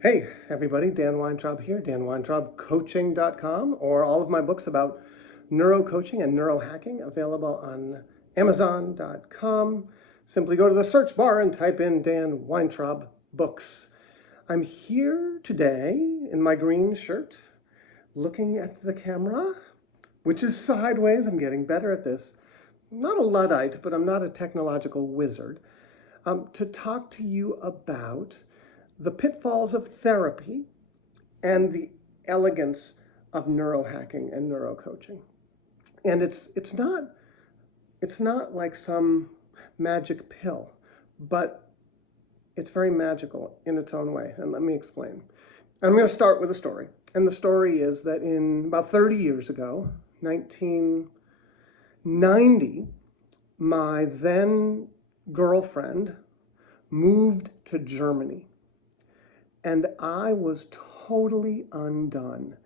Hey, everybody, Dan Weintraub here, danweintraubcoaching.com, or all of my books about neuro coaching and neuro hacking available on amazon.com. Simply go to the search bar and type in Dan Weintraub books. I'm here today in my green shirt, looking at the camera, which is sideways. I'm getting better at this. I'm not a Luddite, but I'm not a technological wizard, to talk to you about the pitfalls of therapy and the elegance of neurohacking and neuro coaching. And it's not like some magic pill, but it's very magical in its own way. And let me explain. I'm going to start with a story. And the story is that in about 30 years ago, 1990, my then girlfriend moved to Germany. And I was totally undone.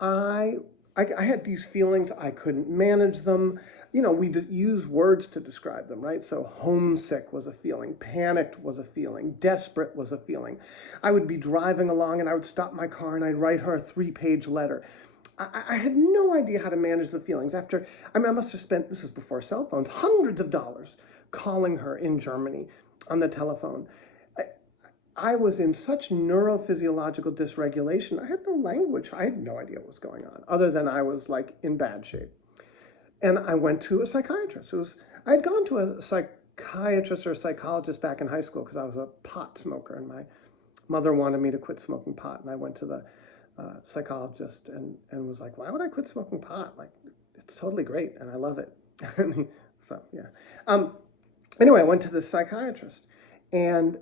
I had these feelings, I couldn't manage them. You know, we use words to describe them, right? So homesick was a feeling, panicked was a feeling, desperate was a feeling. I would be driving along and I would stop my car and I'd write her a 3-page letter. I had no idea how to manage the feelings. I must have spent, this is before cell phones, hundreds of dollars calling her in Germany on the telephone. I was in such neurophysiological dysregulation. I had no language. I had no idea what was going on, other than I was like in bad shape. And I went to a psychiatrist. I had gone to a psychiatrist or a psychologist back in high school because I was a pot smoker, and my mother wanted me to quit smoking pot. And I went to the psychologist and was like, why would I quit smoking pot? Like, it's totally great, and I love it. So, yeah. Anyway, I went to the psychiatrist, and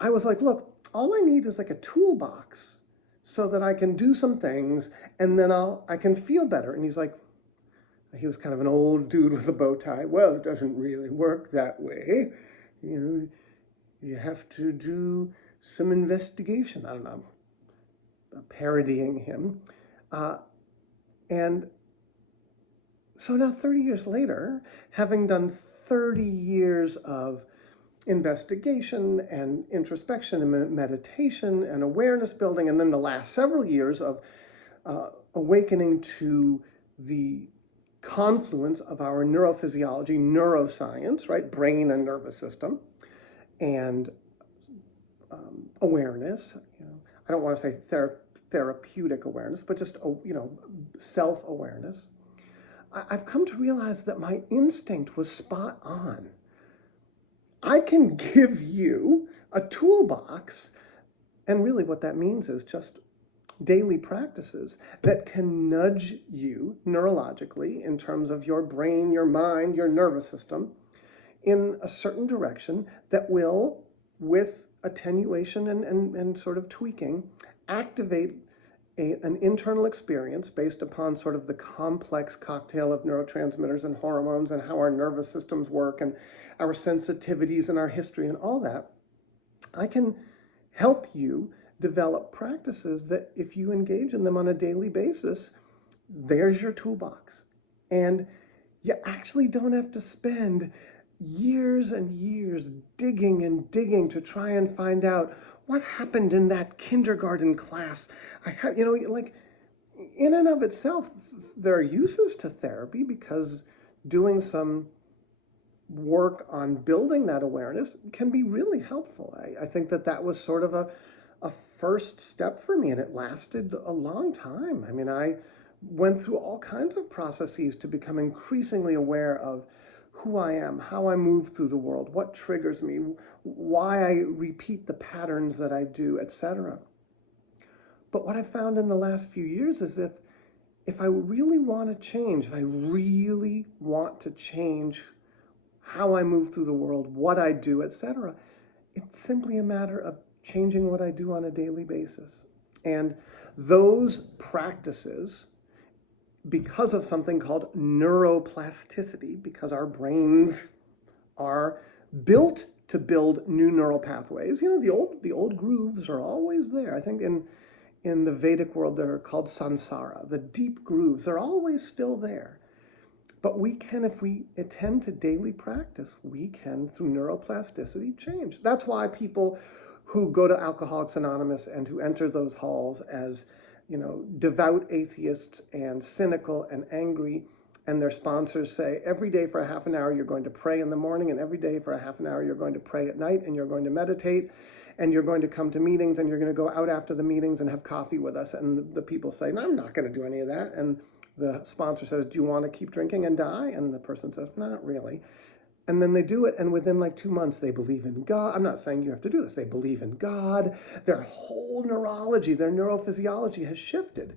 I was like, look, all I need is like a toolbox so that I can do some things and then I can feel better. And he was kind of an old dude with a bow tie. Well, it doesn't really work that way. You know, you have to do some investigation. I don't know, parodying him. And so now 30 years later, having done 30 years of investigation and introspection and meditation and awareness building, and then the last several years of awakening to the confluence of our neurophysiology, neuroscience, right, brain and nervous system, and awareness. You know, I don't want to say therapeutic awareness, but just self-awareness. I've come to realize that my instinct was spot on. I can give you a toolbox, and really what that means is just daily practices that can nudge you neurologically in terms of your brain, your mind, your nervous system in a certain direction that will, with attenuation and sort of tweaking, activate an internal experience based upon sort of the complex cocktail of neurotransmitters and hormones and how our nervous systems work and our sensitivities and our history and all that. I can help you develop practices that if you engage in them on a daily basis, there's your toolbox. And you actually don't have to spend years and years digging and digging to try and find out what happened in that kindergarten class. Like in and of itself, there are uses to therapy because doing some work on building that awareness can be really helpful. I think that was sort of a first step for me, and it lasted a long time. I mean, I went through all kinds of processes to become increasingly aware of who I am, how I move through the world, what triggers me, why I repeat the patterns that I do, etc. But what I found in the last few years is if I really want to change, if I really want to change how I move through the world, what I do, etc., it's simply a matter of changing what I do on a daily basis. And those practices, because of something called neuroplasticity, because our brains are built to build new neural pathways. You know, the old grooves are always there. I think in the Vedic world, they're called samsara. The deep grooves, they're always still there. But we can, if we attend to daily practice, we can, through neuroplasticity, change. That's why people who go to Alcoholics Anonymous and who enter those halls as, devout atheists and cynical and angry, and their sponsors say, every day for a half an hour you're going to pray in the morning, and every day for a half an hour you're going to pray at night, and you're going to meditate, and you're going to come to meetings, and you're going to go out after the meetings and have coffee with us. And the people say, no, I'm not going to do any of that. And the sponsor says, do you want to keep drinking and die? And the person says, not really. And then they do it, and within like 2 months, they believe in God. I'm not saying you have to do this. They believe in God. Their whole neurology, their neurophysiology has shifted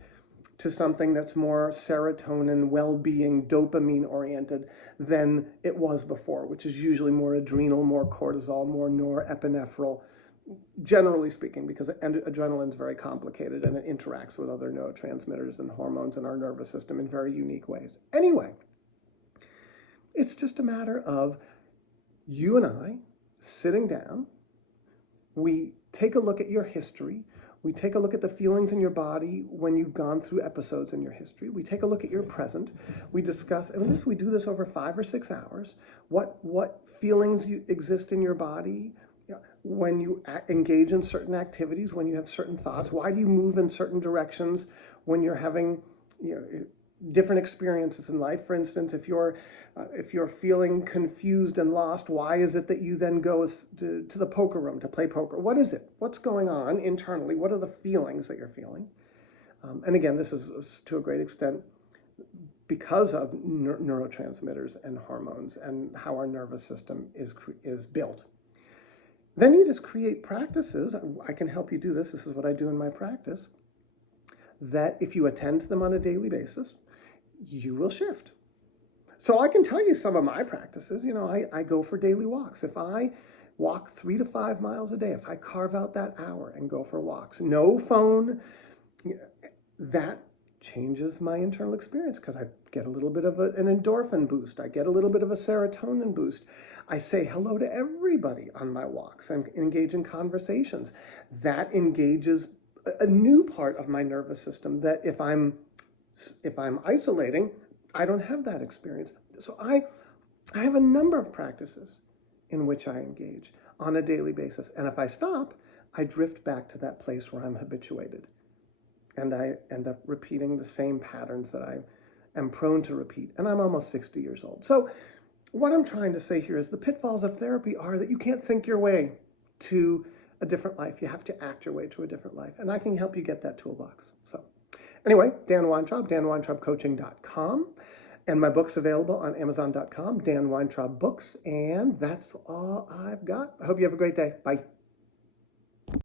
to something that's more serotonin, well-being, dopamine-oriented than it was before, which is usually more adrenal, more cortisol, more norepinephrine, generally speaking, because adrenaline is very complicated and it interacts with other neurotransmitters and hormones in our nervous system in very unique ways. Anyway, it's just a matter of you and I sitting down. We take a look at your history. We take a look at the feelings in your body when you've gone through episodes in your history. We take a look at your present. We discuss, and we do this over 5 or 6 hours, what feelings exist in your body when you engage in certain activities, when you have certain thoughts. Why do you move in certain directions when you're having, different experiences in life? For instance, if you're feeling confused and lost, why is it that you then go to the poker room to play poker? What is it? What's going on internally? What are the feelings that you're feeling? And again, this is to a great extent because of neurotransmitters and hormones and how our nervous system is built. Then you just create practices. I can help you do this. This is what I do in my practice. That if you attend to them on a daily basis, you will shift. So I can tell you some of my practices. I go for daily walks. If I walk 3 to 5 miles a day, if I carve out that hour and go for walks, no phone, that changes my internal experience because I get a little bit of an endorphin boost. I get a little bit of a serotonin boost. I say hello to everybody on my walks and engage in conversations. That engages a new part of my nervous system that if I'm isolating, I don't have that experience. So I have a number of practices in which I engage on a daily basis. And if I stop, I drift back to that place where I'm habituated. And I end up repeating the same patterns that I am prone to repeat. And I'm almost 60 years old. So what I'm trying to say here is the pitfalls of therapy are that you can't think your way to a different life. You have to act your way to a different life. And I can help you get that toolbox. So anyway, Dan Weintraub, danweintraubcoaching.com. And my book's available on Amazon.com, Dan Weintraub Books. And that's all I've got. I hope you have a great day. Bye.